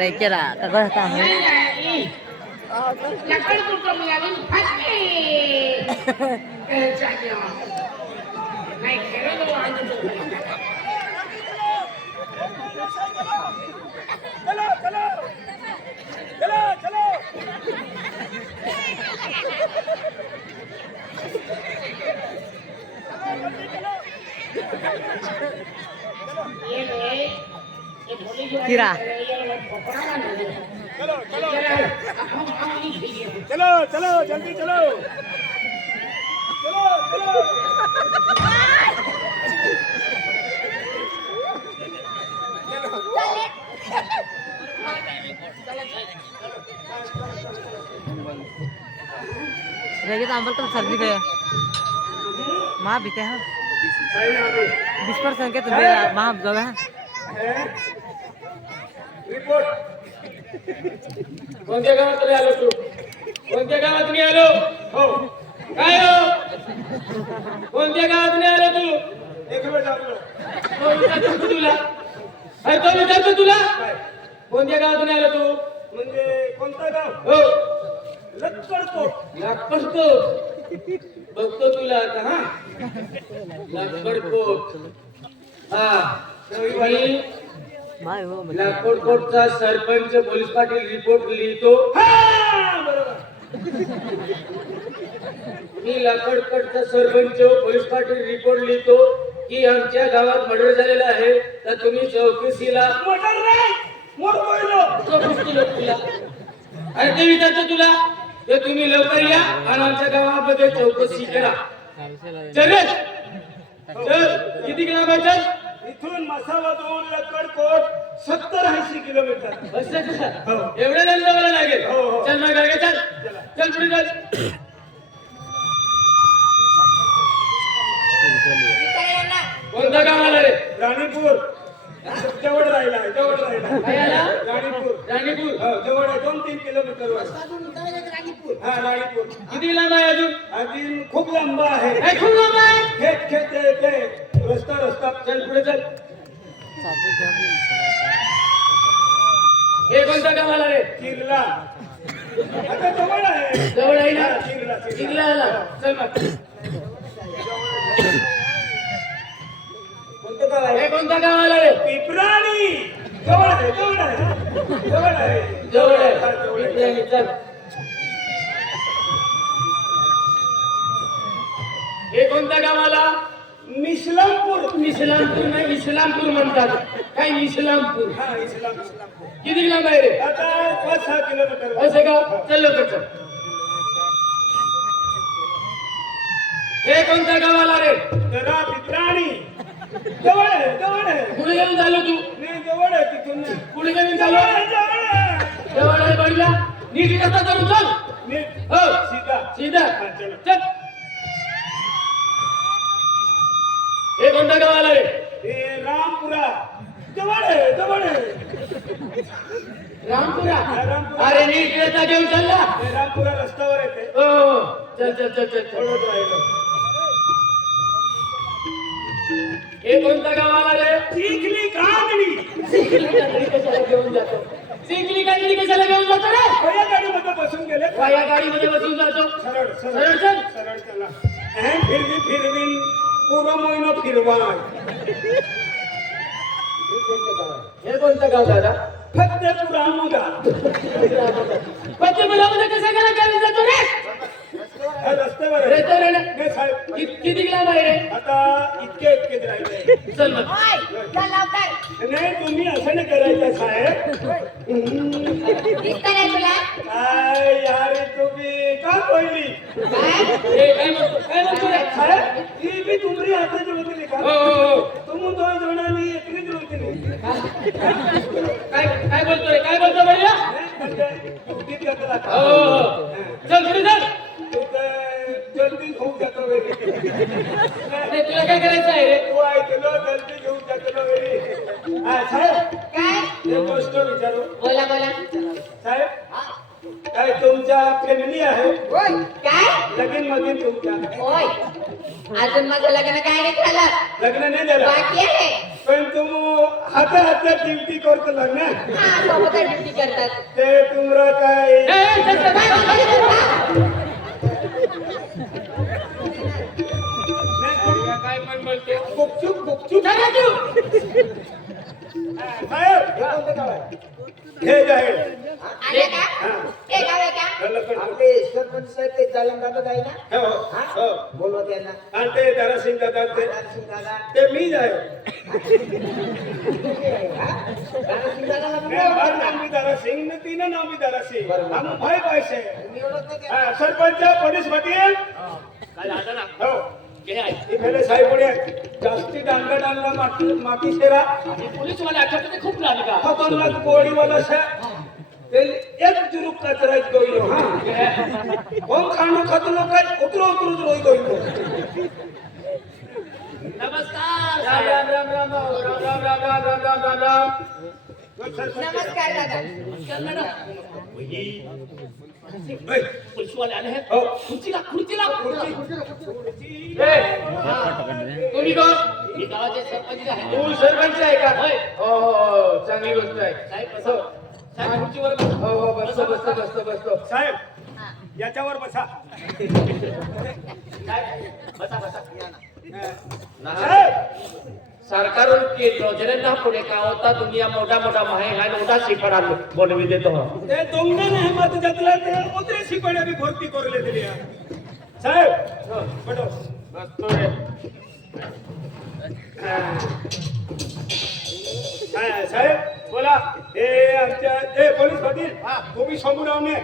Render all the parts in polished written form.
Rekera, kagak tahu. lakar kurang mengalami pasti. Saja. Naik kira tu anda tu. चलो Kira. चलो जल्दी चलो Lagi tambal tuh सर्दी गया माँ बीते हैं 20% के तो माँ जगह है रिपोर्ट कोणत्या गावात आलो तू कोणत्या गावात आलो हो काय हो कोणत्या गावात आलो तू एक वेळ जातो तुला अरे तो विचारतो तुला कोणत्या गावात आलो तू म्हणजे कोणता गाव हो लक्कडकोट बघतो तुला आता हा लक्कडकोट हा रविवारी लाकोटकोटचा सरपंच पोलीस पाटील रिपोर्ट लिहितो मी लाकोटकोटचा सरपंच पोलीस पाटील रिपोर्ट लिहितो की आमच्या गावात मर्डर झालेला आहे तर तुम्ही चौकशीला तुला अरे ते विचारतो तुला तर तुम्ही लवकर या आणि आमच्या गावामध्ये चौकशी करा चल किती किलोमीटर इथून मसावा दोन लक्कडकोट 70-80 किलोमीटर एवढं जायला लागेल चल मग गाडी चल चल पुढे चल कोणतं गाव आला रे राणीपूर जवळ राहिला राणीपूर जवळ आहे 2-3 किलोमीटर हा राणीपूर किती लांब आहे अजून खूप लांब आहे खेत रस्ता चल पुढे चल हे कोणतं गाव आला रे चिरला आता जवळ आहे ना चिरला आला चल मग कोणतं गाव आहे हे कोणतं गाव आला रे पिपराणी जवळ आहे चल हे कोणतं गाव आला इस्लामपूर नाही इस्लामपूर म्हणतात काय इस्लामपूर किती लांब आहे रे आता 5-6 किलोमीटर असं का चल लवकर चल हे कोणत्या गावाला रे पिपराणी जवळ आहे पुढे घेऊन चाललो तू नाही जवळ आहे तिथून पुढे घेऊन चाललो जवळ आहे बढिया नीट रस्ता करून चल हो सीधा चल हे कोणत्या गावाला रे हे रामपुरा जवळ आहे रामपुरा अरे नीट रस्ता घेऊन चालला रामपुरा रस्त्यावर येते हो चल हे कोणत्या गावाला रे चिखली कांदडी कशाला घेऊन जातो चिखली कांदडी कशाला घेऊन जातो रे या गाडीमध्ये बसून गेले या गाडीमध्ये बसून जातो सरळ चला फिरवीन पूरा महिना फिरवाय हे कोणतं गाव दादा फतेपुरामध्ये कसं गेला गावी जातो रे रस्त्यावर किती लांब आहे रे आता इतके राहिले चल मग नाही तुम्ही असं नाही करायचं साहेब काय यार तुम्ही का बोलली काय म्हणतो रे साहेब ही बी तुमरी हाताची होती का तुम्ही 2 जणांनी एकरीच होती काय बोलतो रे काय बोलतो बढिया चल पुढे चल जल्दी घेऊन जातो तुला काय करायचं आहे रे तू ऐकलं जल्दी घेऊन जातो साहेब काय एक गोष्ट विचारू बोला बोला साहेब काय तुमच्या फॅमिली आहे होय काय लगीन मधील तुमच्या होय अजून माझं लग्न काय नाही झालं लग्न नाही झालं बाकी आहे पण तुम हातात ड्युटी करतो लग्न हा सोबत ड्युटी करतात ते तुमरा काय काय पण बोलते गुपचूप गुपचूप साहेब हे जे आहे आले का हे गाव आहे का आपले सरपंच साहेब ते जालम दादा आहे ना हो, हो. बोलवा त्यांना आणि ते दारासिंग दादा ते दादासिंग दादा ते मीच आहे दादासिंग दादाला नाही, बोलवा. माझं नाव मी दारासिंग न तिनं नाव मी दारासिंग आम्ही भाई पैसे मी ओळखतो त्या. सरपंच पोलीस पाटील काय झालं ना हो हे आहे इकडे साहेब पुढे जास्ती डांगा डांगा माती शेरा आणि पोलीसवाले आठवते खूप लागले का खतरनाक गोळीवाला शे ते एक जुरुक कचरायच गोइलो हा कोण खाणं खातो काय उतरो उतरो रोई गोइलो नमस्कार राम राम राम राम राम राम राम राम राम राम राम राम नमस्कार दादा नमस्कार मॅडम ओय, पोलीसवाले आले आहेत हो खुर्चीला खुर्चीला तुम्ही कोण मी गावाचे सरपंच आहे तू सरपंच आहे का होय. हो हो चांगली गोष्ट आहे साहेब बसव साहेब खुर्चीवर बस. हो हो बसतो बसतो बसतो बसतो साहेब याच्यावर बसा साहेब बसा बसा साहेब सरकारून की योजनेला पुढे का होता दुनिया मोठा मोठा महाग आणि मोठा शिपडा बनवी देतो ते दोंगण आहे मग तुझ्यातला ते उतरे शिपाड्या बी भरती करले दिली साहेब बटो बसतोय साहेब बोला हे आमच्या ए पोलीस पाटील तुम्ही समोर राहणे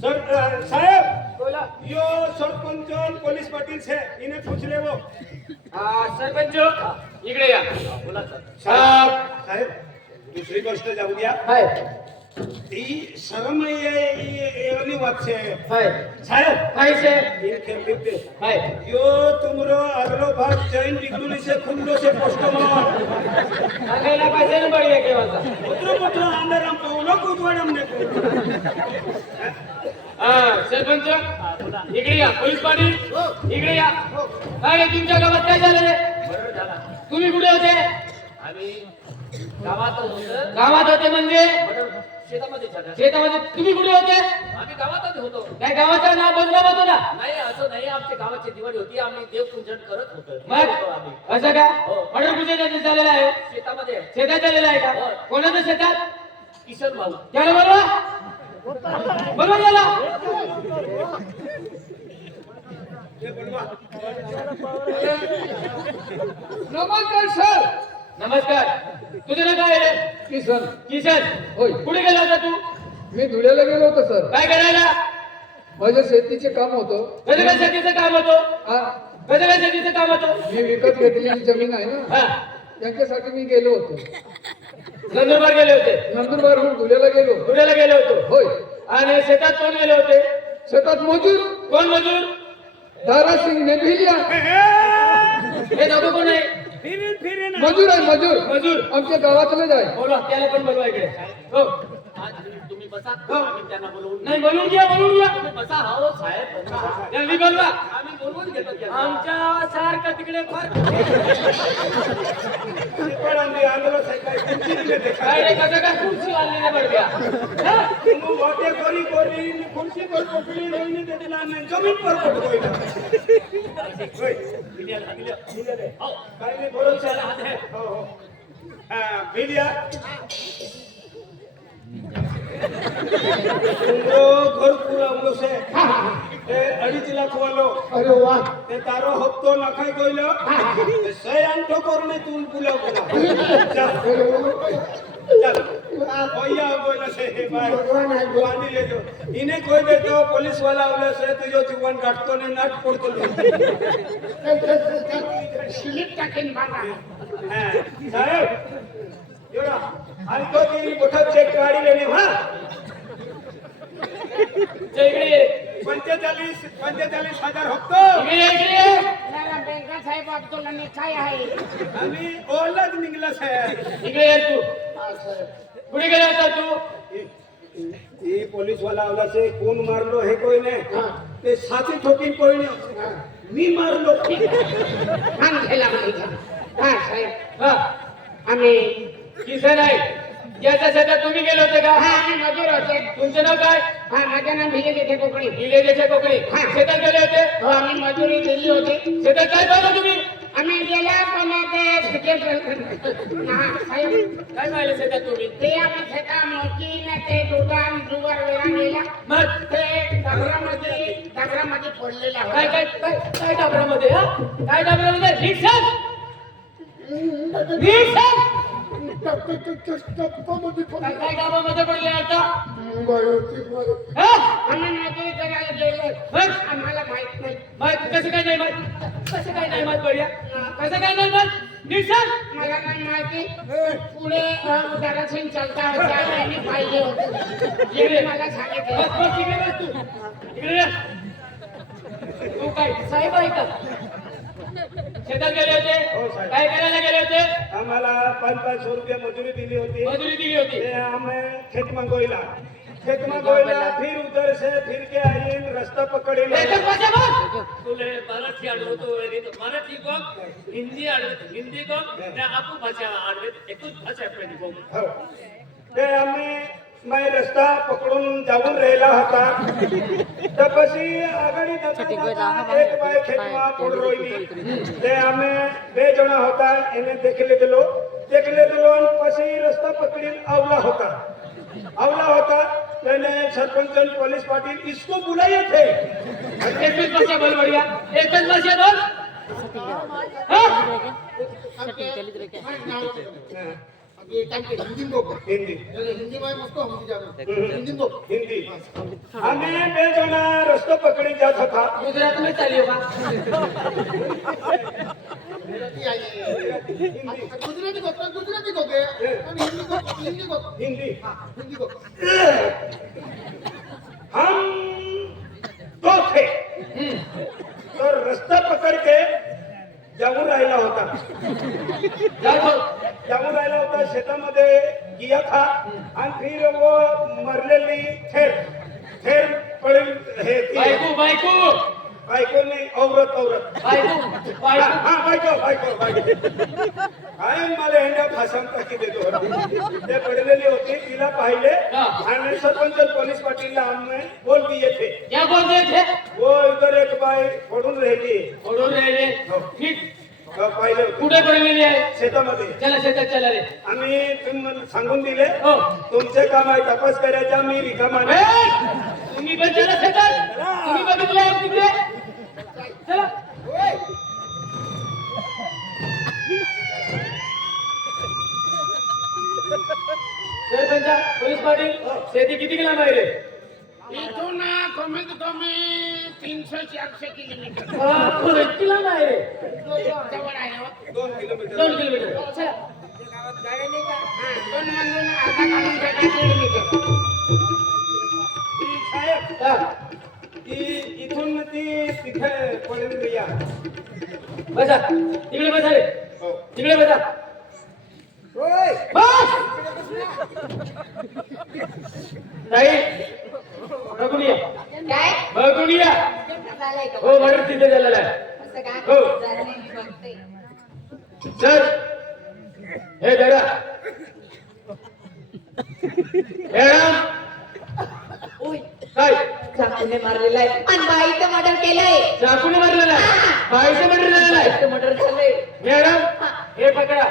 सर साहेब बोला यो सरपंच पोलीस पाटील से इन्हें पूछ ले वो सरपंच इकडे या बोला साहेब दुसरी गोष्ट जाऊ द्या ती शरम एवनी वात छे साहेब काय से ये खेलते काय यो तुमरो अगलो भाग चैन बिगुली से खुंडो से पोस्टमार सांगायला पाहिजे ना बढिया केव्हाचा पुत्र पुत्र अंदर हम पावलो कुदवाड हमने सरपंच इकडे या पोलीस पाटील इकडे या काय रे, तुमच्या गावात काय झालं रे तुम्ही कुठे होते आम्ही गावात होतो गावात होते म्हणजे शेतामध्ये झालं. शेतामध्ये तुम्ही कुठे होते आम्ही गावातच होतो काय गावाचं नाव बदलत होतं ना नाही असं नाही आमच्या गावाची दिवाळी होती आम्ही देवपूजन करत होतो होतो मग आम्ही असं का हो. ऑर्डर पूजेचा झालेला आहे शेतामध्ये शेतात झालेला आहे का हो. कोणाचं शेतात किशन भाऊ त्याला बरोबर बरोबर झाला नमस्कार सर नमस्कार तुझं नाव काय रे किसन किशन होय. कुठे गेला होता तू मी धुळ्याला गेलो होतो सर काय करायला माझ्या शेतीचे काम होतं कसं काय शेतीचं काम होतं हा, कसं काय शेतीचं काम होतं मी विकत घेतलेली जमीन आहे ना हा त्यांच्यासाठी मी गेलो होतो नंदुरबार गेले होते नंदुरबारहून धुळ्याला गेलो पुण्याला गेले होतो होय आणि शेतात कोण गेले होते शेतात मजूर कोण मजूर दारासिंग नेभिलिया हे दोघं कोण आहे मजूर आहे मजूर मजूर आमच्या गावातलेच आहे बोला त्याला पण बोलवा इकडे हो आज तुम्ही बसा आम्ही त्यांना बोलवून नाही बोलून घ्या तुम्ही बसा हो साहेब बसा त्यांनी बोलवा आम्ही बोलवून घेतो त्यांना. आमच्या सारखं तिकडे फार पण आम्ही आंदोलन साहेब काय रे कसं काय खुर्ची वाढलेल्या बडव्या तुम वाटे करी करी कुर्सी पर पकड़ी रोईने देतला नाही जमीन पर पकड़ी होय हो काय नाही बोलत चला हात आहे हो हो भिलिया तुमरो घर पूरा उसे ए 2.5 लाख वालो अरे वा ते तारो हप्तो नखाय गइलो ते 108 करने तुल पुला पुला चल ओया बोला से हे भाई पानी ले जो इन्हें कोई दे तो पुलिस वाला आवले से तुझो जीवन काटतो ने नाट पडतो स्लिप टाकेन बाबा साहेब योरा आणि तो तेरी मोठा चेक गाडी लेने हां इकडे 45,000 होतो इकडे ये, इकडे ये. जरा बँका साहेब अब्दुल आणि काय आहे आम्ही ओळख निघला साहेब इकडे ये तू. कुठे गेला होता तू? ये पुलिस वाला आवला से कोण मारलो हे कोई नाही ते साथी ठोकीन कोई नाही मी मारलो मान घ्यायला माहिती हा साहेब हा, आम्ही किसन आहे. याच्या शेतात तुम्ही गेले होते का? हा आम्ही मजूर होते तुमचं नाव काय? हा माझं नाव भिले घेते कोकणी विलेजेचे कोकणी. हा. शेतात गेले होते. हो आम्ही मजुरी केली होती शेतात काय पाहिलं तुम्ही? आम्ही गेल्या पण ते क्रिकेट हा साहेब काय पाहिलं शेतात तुम्ही? ते आम्ही शेता मोकीन ते दुधान जुवर वेळा गेला मग ते डबरामध्ये फोडलेला होता. काय काय काय काय डाबरामध्ये? हा, काय डाबरामध्ये? नीट सांग. नीट सांग. काय काय डाबामध्ये पडले आता? हा? आम्ही मजुरी करायला गेलो मग? आम्हाला माहित नाही मग कसं काय नाही माहित? कसं काय नाही माहित पडल्या? कसं काय नाही माहित? नीट सांग. मला नाही माहिती पुढे दारासिंग चलता होता यांनी पाहिले होते यांनी मला सांगितलं बस बस इकडे बस तू. इकडे ये. तू काय साहेब आहे का? शेतात गेले हो, होते. साहेब. काय करायला गेले होते? आम्हाला 500 रुपये मजुरी दिली होती मजुरी दिली होती. ते हमें खेत मंगोइला फिर उधर से फिर के आई रास्ता पकड़ेला एकच भाषा बोल. तुले मराठी आडवतो मराठी को हिंदी आडवत हिंदी को त्या आपू भाषा आडवत एकच भाषा पेटी को हो. ते आम्ही मैं रस्ता पकडून जाऊन राहिला होता तर પછી આગળ જતા એક બાઈ ખેતમાં પડ રોઈલી તે અમે બે જણા હતા એને દેખી લીધેલો અને પછી રસ્તા પકડીને આવલા હતા તેને સરપંચ અને પોલીસ પાટીલ इसको बुलाए थे एकच भाषा बोल बढिया. एकच भाषा बोल. हा? सेटिंग केली तरी काय हिंदी हिंदी आम्ही બે જણા રસ્તો પકડી જાત હતા गुजरात में चाली होगा. हिंदी हम दो थे तो रास्ता पकड़ के जाऊन राहिला होता शेतामध्ये गिया था आणि फिर वो मरलेली ठेर पडेल हे थी. बायको बायको बायको नाही औरत बायको हा बायको. बायको काय मला हेंड्या भाषांतर केले ते पडलेली होती तिला पाहिले हा. आणि सरपंच पोलीस पाटीलला आम्ही बोल दिए थे क्या बोल रहे थे? वो इधर एक बाई पडून राहिली ओढून राहिले. ठीक. पाहिले होते कुठे पडलेली आहे? शेतामध्ये चला शेतात चला रे. आम्ही तुम्हाला सांगून दिले हो. तुमचे काम आहे तपास करायचा मी रिकामा ए! नाही. तुम्ही पण चला शेतात. तुम्ही बघितलं आहे तिकडे? चला. सरपंच पोलीस पाटील शेती किती लांब आहे रे? इथून कमीत कमी 300-400 किलोमीटर किती लांब आहे रे? जवळ आहे हो. 2 किलोमीटर 2 किलोमीटर. चला. हा, 2 मधून अर्धा काढून टाका, 1.5 मीटर. ती साहेब हा. ती इथून ती तिथे पडलेली या बसा. तिकडे बसा रे. हो. तिकडे बसा. बस. ताई बघून या. काय बघून या. झालंय का? हो मर्डर तिथे झालेला आहे. असं का? हो. झालं नाही, मी बघते. सर हे धरा. मॅडम ओय, काय चाकूने मारलेला आहे आणि बाईचं मर्डर केलंय. चाकूने मारलेला आहे. बाईचं मर्डर झालेला आहे. मर्डर झालंय. मॅडम हे पकडा.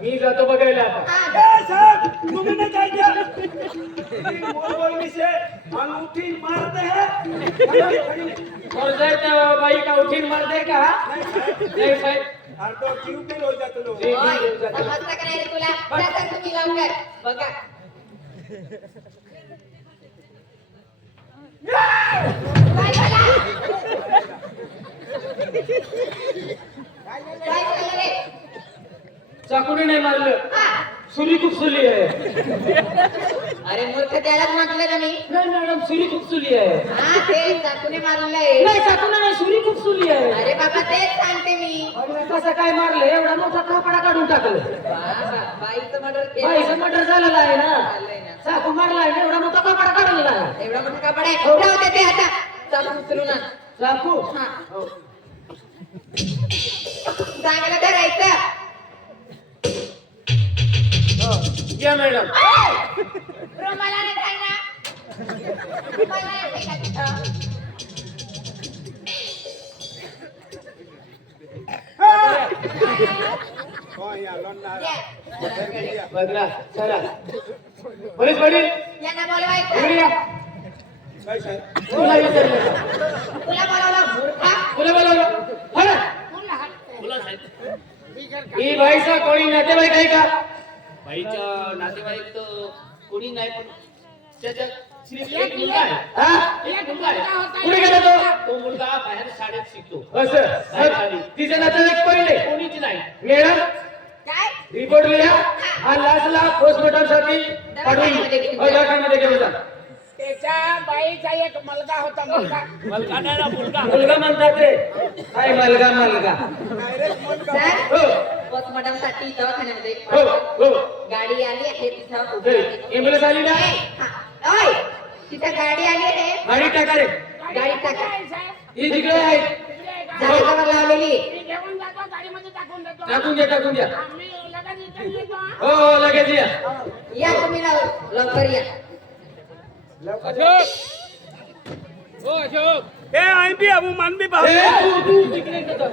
मी जातो बघायला आता. ए साहब तुमने क्या किया मोबाइल से अंगूठी मारते हैं और जर बाई का उठीन मार दे का? नाही साहेब. और तो ड्यूटी हो जाते लोग जी, ओय, जी, जी. समजलं का नाही रे तुला? जा तुम्ही लवकर. बघा. काय झालं? काय झालं रे? चाकूने नाही मारलं. हा. सुरी खूप सुली आहे. अरे मूर्ख त्यालाच म्हटलं ना मी. नाही मॅडम सुरी खूप सुली आहे. हा ते चाकूने मारलंय. नाही चाकून नाही सुरी खूप सुली आहे. अरे बाबा तेच सांगते मी. अरे कसं काय मारलं एवढा मोठा कापडा काढून टाकलं. बाईचं मर्डर केलं. बाईचं मर्डर झालेलं आहे ना. झालंय ना. चाकू मारलाय ना, एवढा मोठा कापडा काढलेला आहे. एवढा मोठा कपडा आहे. राहू दे ते आता. चाकू उचलून आण. चाकू हा. चांगलं धरायचं. या मॅडम. रुमालाने धर ना. रुमालाने ठेका तिथं. ये. बघला चला पोलीस पाटील यांना बोलवायचं. इकडे या. तुला विचारलं. तुला बोलावलं मूर्खा. तुला बोलावलं. हा ना? बोला साहेब. ही बाईचा कोणी नातेवाईक आहे का? बाईच्या नातेवाईक तर कोणी नाही पण त्याच्या सिर्फ एक मुलगा आहे. हा? एक मुलगा आहे. कुठे गेला तो? तो मुलगा बाहेर शाळेत शिकतो. असं तिचे नातेवाईक कोणी नाही. कोणीच नाही. मॅडम काय? रिपोर्ट लिहा आणि लास्टला पोस्टमॉर्टम साठी पाठवून दवाखान्यामध्ये घेऊन जा. त्याच्या बाईचा एक मुलगा होता मुलगा. मुलगा नाही ना मुलगा. मुलगा म्हणतात रे. काय मुलगा मुलगा. सर हो पोस्टमॉर्टम साठी दवाखान्यामध्ये हो हो गाडी आली आहे तिथं उभी आहे. एम्ब्युलन्स आली ना. हा. ओय तिथं गाडी आली आहे. गाडी टाका रे. गाडी टाका. ही तिकडे आहे. जागेवर लावलेली. मी घेऊन जातो गाडीमध्ये टाकून देतो. टाकून द्या टाकून द्या. आम्ही लगेच इथे येतो. हो हो लगेच या. या तुम्ही लवकर या. ए, तू तिकडे जा.